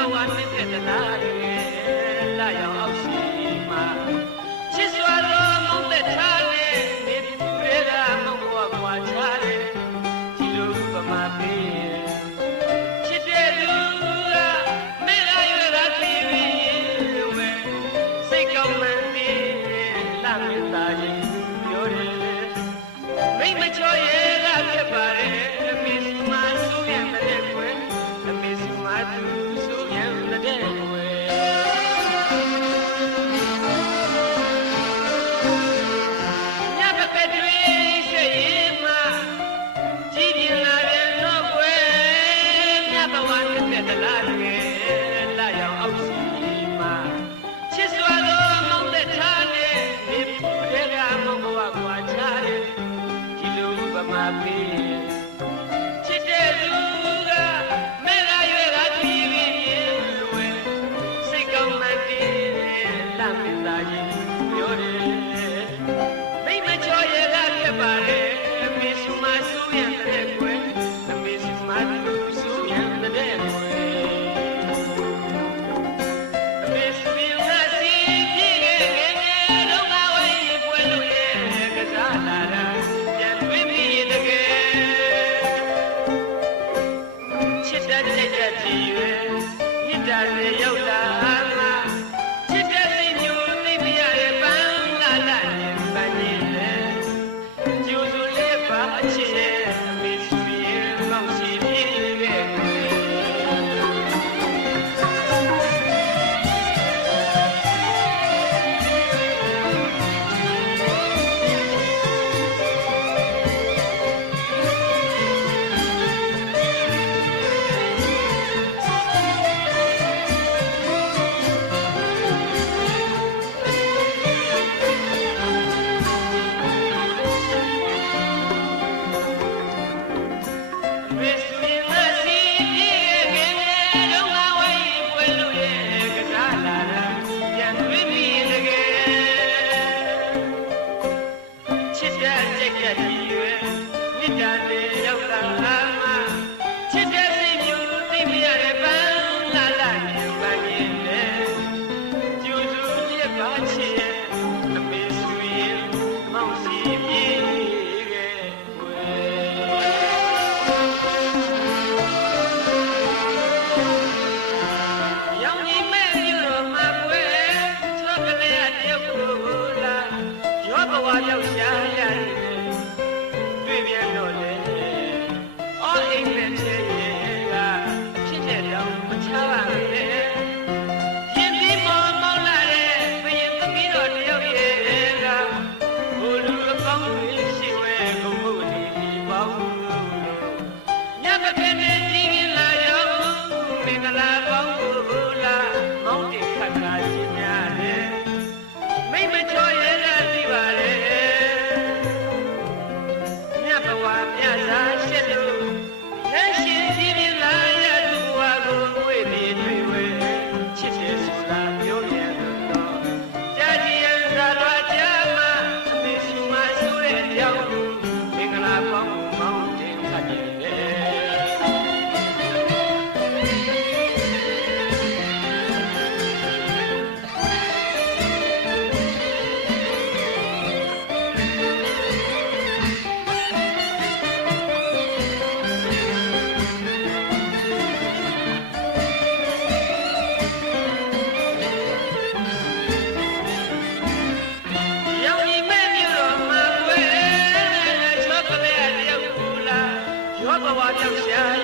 တော်ဝါစစ်တဲ့တရားတွေလာရောက်အောင်ရှိမှာချစ်စွာသောမုန်းတဲ့ထားနဲ့နေပြည်သူတွေကမဟုတ်ဘွားချတယ်ဒီလိုပမာပေး နဲ့တလားတွေလာရောက်အောက်ရှိမှာချစ်စွာသောမောင်သက်ထားနဲ့နေပူတဲ့ကမဘဝကွာချတယ်ဒီလိုဗမာပေး best love, bongo watch you shine.